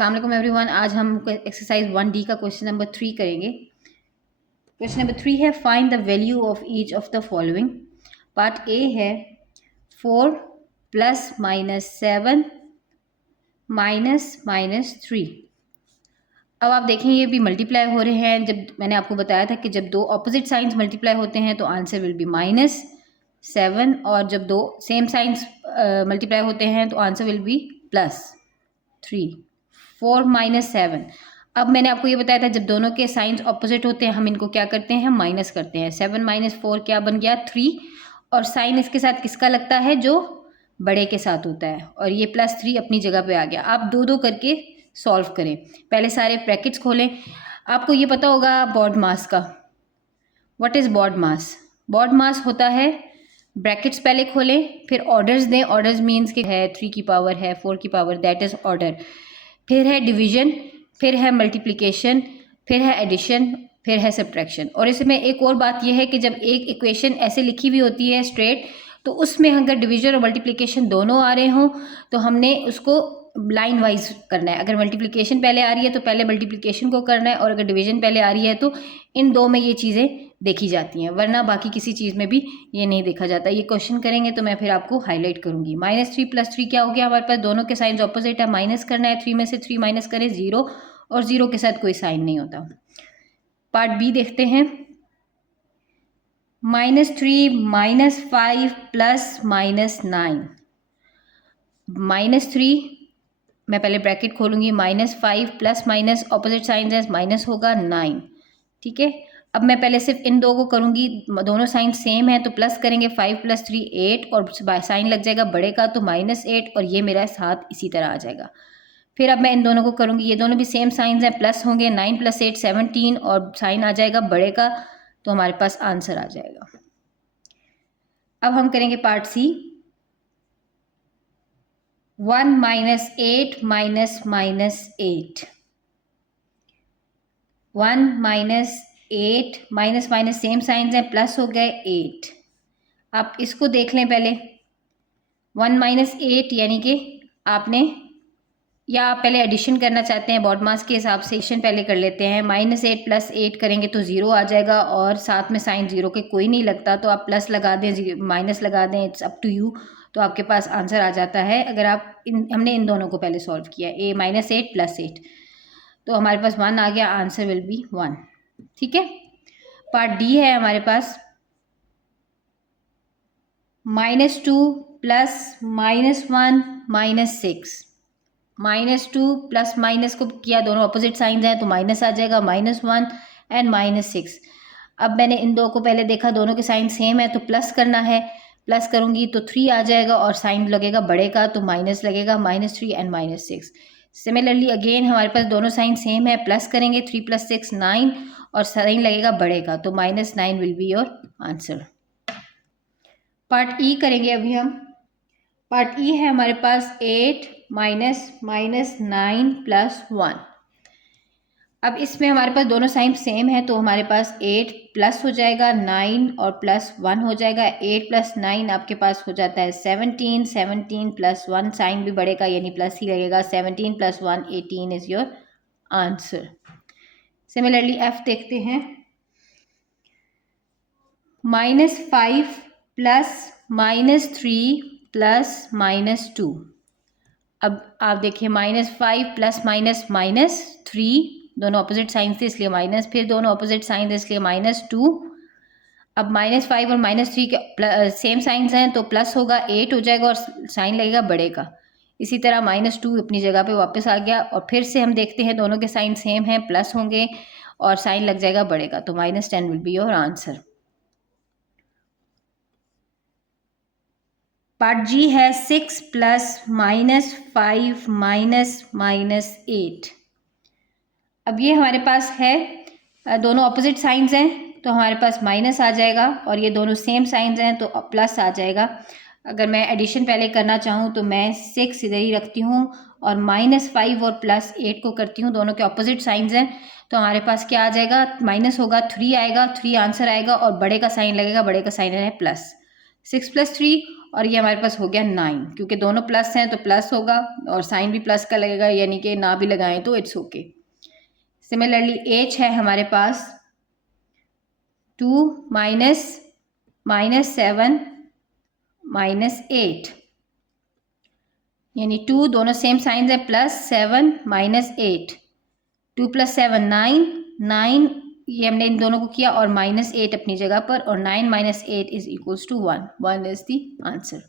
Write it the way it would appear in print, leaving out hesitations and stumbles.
अस्सलाम वालेकुम एवरीवन। आज हम एक्सरसाइज 1D का क्वेश्चन नंबर 3 करेंगे। क्वेश्चन नंबर 3 है find the value of each of the following. Part A है 4 प्लस माइनस 7 माइनस 3। अब आप देखें ये भी मल्टीप्लाई हो रहे हैं। जब मैंने आपको बताया था कि जब दो ऑपोजिट साइंस मल्टीप्लाई होते हैं तो आंसर विल बी -7, और जब दो सेम साइंस मल्टीप्लाई होते हैं तो आंसर विल बी +3। 4 माइनस 7। अब मैंने आपको ये बताया था जब दोनों के साइंस ऑपोजिट होते हैं हम इनको क्या करते हैं, हम माइनस करते हैं। 7 माइनस 4 क्या बन गया, 3। और साइन इसके साथ किसका लगता है, जो बड़े के साथ होता है, और ये +3 अपनी जगह पे आ गया। आप दो दो करके सॉल्व करें। पहले सारे ब्रैकेट्स खोलें। आपको ये पता होगा बॉड मास का। What is BODMAS? BODMAS होता है, ब्रैकेट्स पहले खोलें फिर ऑर्डर्स दें। ऑर्डर्स मीन्स कि है 3 की पावर है 4 की पावर, दैट इज़ ऑर्डर। फिर है डिवीजन, फिर है मल्टीप्लिकेशन, फिर है एडिशन, फिर है सब्ट्रैक्शन। और इसमें एक और बात यह है कि जब एक इक्वेशन ऐसे लिखी हुई होती है स्ट्रेट, तो उसमें अगर डिवीजन और मल्टीप्लिकेशन दोनों आ रहे हों तो हमने उसको लाइन वाइज करना है। अगर मल्टीप्लिकेशन पहले आ रही है तो पहले मल्टीप्लिकेशन को करना है, और अगर डिवीजन पहले आ रही है तो इन दो में ये चीज़ें देखी जाती हैं, वरना बाकी किसी चीज़ में भी ये नहीं देखा जाता। ये क्वेश्चन करेंगे तो मैं फिर आपको हाईलाइट करूंगी। -3 + 3 क्या हो गया हमारे पास, दोनों के साइंस ऑपोजिट है, माइनस करना है। 3 में से 3 माइनस करें 0, और 0 के साथ कोई साइन नहीं होता। पार्ट बी देखते हैं। -3 -5 + -9। -3 मैं पहले ब्रैकेट खोलूंगी, -5 प्लस माइनस ऑपोजिट साइन है, माइनस होगा 9। ठीक है, अब मैं पहले सिर्फ इन दो को करूंगी, दोनों साइन सेम है तो प्लस करेंगे। 5 + 3 8, और साइन लग जाएगा बड़े का तो -8, और ये मेरा साथ इसी तरह आ जाएगा। फिर अब मैं इन दोनों को करूंगी, ये दोनों भी सेम साइंस हैं, प्लस होंगे। 9 + 8 17, और साइन आ जाएगा बड़े का, तो हमारे पास आंसर आ जाएगा। अब हम करेंगे पार्ट सी। 1 - 8 - -8। 1 - 8 माइनस सेम साइंस है, प्लस हो गए 8। आप इसको देख लें पहले। 1 - 8 यानी कि आपने, या आप पहले एडिशन करना चाहते हैं बॉड मास के हिसाब से, एडिशन पहले कर लेते हैं। -8 + 8 करेंगे तो 0 आ जाएगा, और साथ में साइन 0 के कोई नहीं लगता, तो आप प्लस लगा दें, माइनस लगा दें, इट्स अप टू यू, तो आपके पास आंसर आ जाता है। अगर आप हमने इन दोनों को पहले सॉल्व किया, -8 + 8, तो हमारे पास 1 आ गया, आंसर विल बी 1। ठीक है, पार्ट डी है हमारे पास। -2 + -1 - 6। -2 प्लस माइनस को किया, दोनों अपोजिट साइंस हैं तो माइनस आ जाएगा, -1 एंड -6। अब मैंने इन दो को पहले देखा, दोनों के साइन सेम है तो प्लस करना है। प्लस करूंगी तो 3 आ जाएगा, और साइन लगेगा बड़े का तो माइनस लगेगा, -3 एंड -6। सिमिलरली अगेन हमारे पास दोनों साइन सेम है, प्लस करेंगे 3 + 6 9, और साइन लगेगा बड़े का, तो -9 will be your answer. Part e करेंगे अभी हम। पार्ट ई है हमारे पास 8 - -9 + 1। अब इसमें हमारे पास दोनों साइन सेम है तो हमारे पास 8 प्लस हो जाएगा 9, और +1 हो जाएगा। 8 + 9 आपके पास हो जाता है 17। 17 + 1 साइन भी बढ़ेगा, यानी प्लस ही लगेगा। 17 + 1 18 is your answer. Similarly F देखते हैं। -5 + -3 + -2। अब आप देखिए, -5 + -3, दोनों ऑपोजिट साइन थे इसलिए माइनस, फिर दोनों ऑपोजिट साइन थे इसलिए -2। अब -5 और -3 के सेम साइंस हैं तो प्लस होगा, 8 हो जाएगा, और साइन लगेगा बड़े का। इसी तरह -2 अपनी जगह पे वापस आ गया, और फिर से हम देखते हैं दोनों के साइन सेम हैं, प्लस होंगे और साइन लग जाएगा बड़े का, तो -10 will be your answer. Part G है 6 + -5 - -8। अब ये हमारे पास है, दोनों ऑपोजिट साइंस हैं तो हमारे पास माइनस आ जाएगा, और ये दोनों सेम साइंस हैं तो प्लस आ जाएगा। अगर मैं एडिशन पहले करना चाहूँ तो मैं 6 इधर ही रखती हूँ, और -5 और +8 को करती हूँ, दोनों के ऑपोजिट साइंस हैं तो हमारे पास क्या आ जाएगा, माइनस होगा, 3 आएगा, 3 आंसर आएगा, और बड़े का साइन लगेगा, बड़े का साइन है प्लस, 6+3 और ये हमारे पास हो गया 9, क्योंकि दोनों प्लस हैं तो प्लस होगा और साइन भी प्लस का लगेगा, यानी कि ना भी लगाएं तो इट्स ओके। सिमिलरली एच है हमारे पास 2 -7 -8, यानी 2 दोनों सेम साइंस है, +7 -8, 2 + 7 9 ये हमने इन दोनों को किया और -8 अपनी जगह पर, और 9 - 8 = 1 1 इज द आंसर।